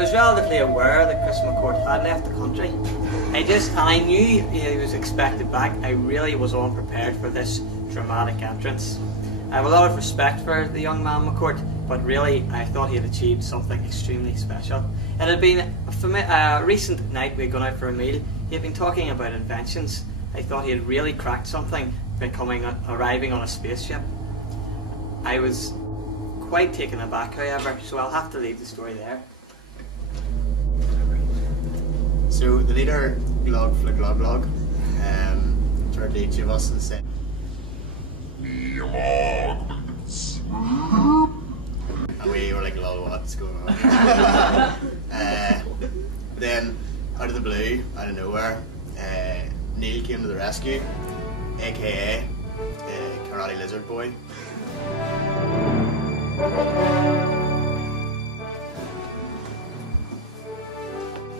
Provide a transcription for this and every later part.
was relatively aware that Chris McCourt had left the country. I knew he was expected back. I really was unprepared for this dramatic entrance. I have a lot of respect for the young man McCourt, but really I thought he had achieved something extremely special. It had been a recent night we had gone out for a meal. He had been talking about inventions. I thought he had really cracked something by arriving on a spaceship. I was quite taken aback, however, so I'll have to leave the story there. So the leader glog for the glog turned to each of us and said, and we were like, lol, what's going on? Then, out of the blue, out of nowhere, Neil came to the rescue, aka Karate Lizard Boy.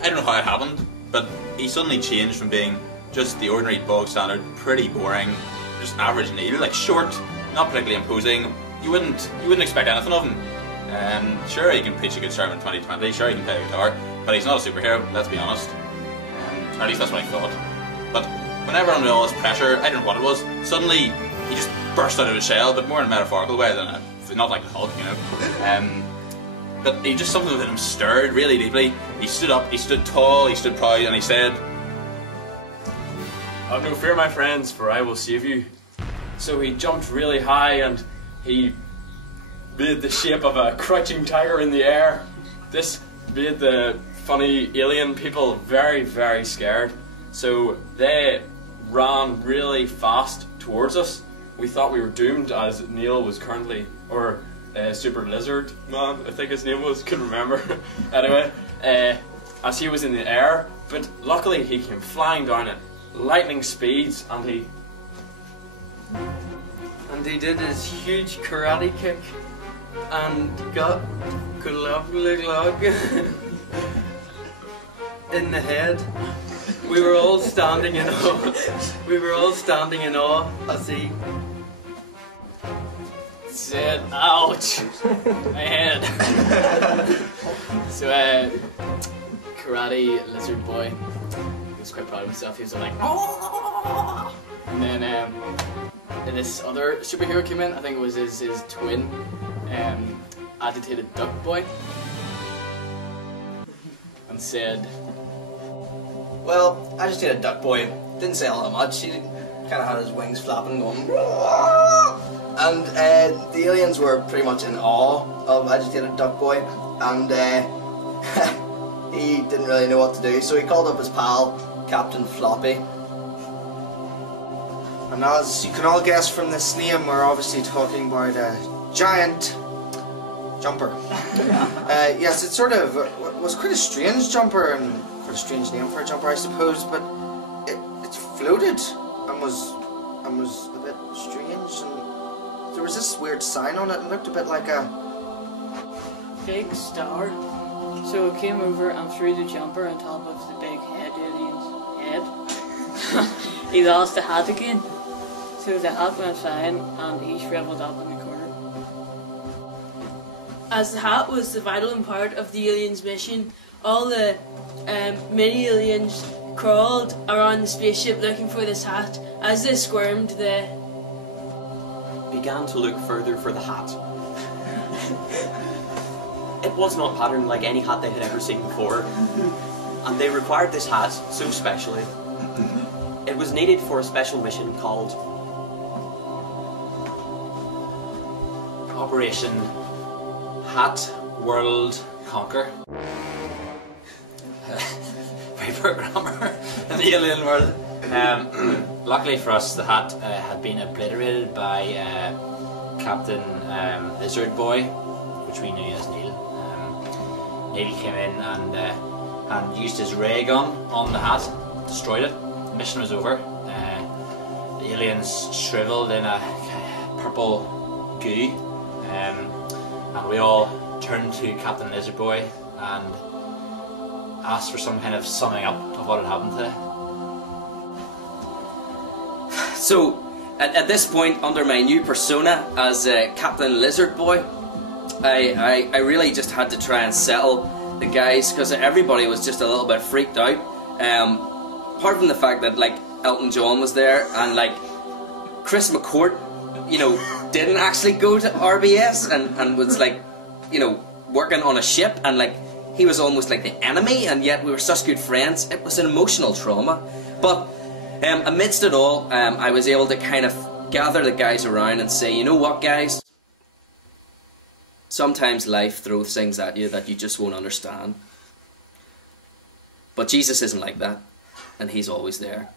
I don't know how it happened, but he suddenly changed from being just the ordinary bog standard, pretty boring, just average Neil, like short, not particularly imposing. You wouldn't expect anything of him. Sure, he can preach a good sermon in 2020, sure he can play a guitar, but he's not a superhero, let's be honest. Or at least that's what I thought. But whenever under all this pressure, I don't know what it was, suddenly he just burst out of his shell, but more in a metaphorical way than not like the Hulk, you know. But he just, something within him stirred really deeply. He stood up, he stood tall, he stood proud, and he said, "Have no fear, my friends, for I will save you." So he jumped really high and he made the shape of a crouching tiger in the air. This made the funny alien people very, very scared. So they ran really fast towards us. We thought we were doomed, as Neil was currently, or Super Lizard Man, I think his name was, couldn't remember. Anyway, as he was in the air, but luckily he came flying down at lightning speeds, and he did his huge karate kick and got glug in the head. We were all standing in awe. We were all standing in awe as he said, "Ouch, my head." So, Karate Lizard Boy, he was quite proud of himself. He was like, "Oh!" And then this other superhero came in. I think it was his twin, Agitated Duck Boy, and said, Well, Agitated Duck Boy didn't say all that much. He kind of had his wings flapping, going, and the aliens were pretty much in awe of Agitated Duck Boy, and he didn't really know what to do, so he called up his pal, Captain Floppy. And as you can all guess from this name, we're obviously talking about a giant jumper. Yes, it sort of was quite a strange jumper, and quite a strange name for a jumper, I suppose, but it floated and was a bit strange, and there was this weird sign on it, and looked a bit like a big star. So it came over and threw the jumper on top of the big alien's head. He lost the hat again. So the hat went flying and he shriveled up in the corner. As the hat was the vital part of the aliens' mission, all the mini aliens crawled around the spaceship looking for this hat. As they squirmed, they began to look further for the hat. It was not patterned like any hat they had ever seen before, and they required this hat so specially. It was needed for a special mission called Operation Hat World Conquer. Very poor grammar in the alien world. Luckily for us, the hat had been obliterated by Captain Lizard Boy, which we knew as Neil. Neil came in and used his ray gun on the hat, destroyed it. The mission was over. The aliens shriveled in a purple goo, and we all turned to Captain Lizard Boy and asked for some kind of summing up of what had happened today. So, at this point, under my new persona as Captain Lizard Boy, I really just had to try and settle the guys, because everybody was just a little bit freaked out. Apart from the fact that like Elton John was there and like Chris McCourt, you know, didn't actually go to RBS and was like, you know, working on a ship, and like he was almost like the enemy, and yet we were such good friends. It was an emotional trauma. But amidst it all, I was able to kind of gather the guys around and say, you know what, guys? Sometimes life throws things at you that you just won't understand. But Jesus isn't like that, and he's always there.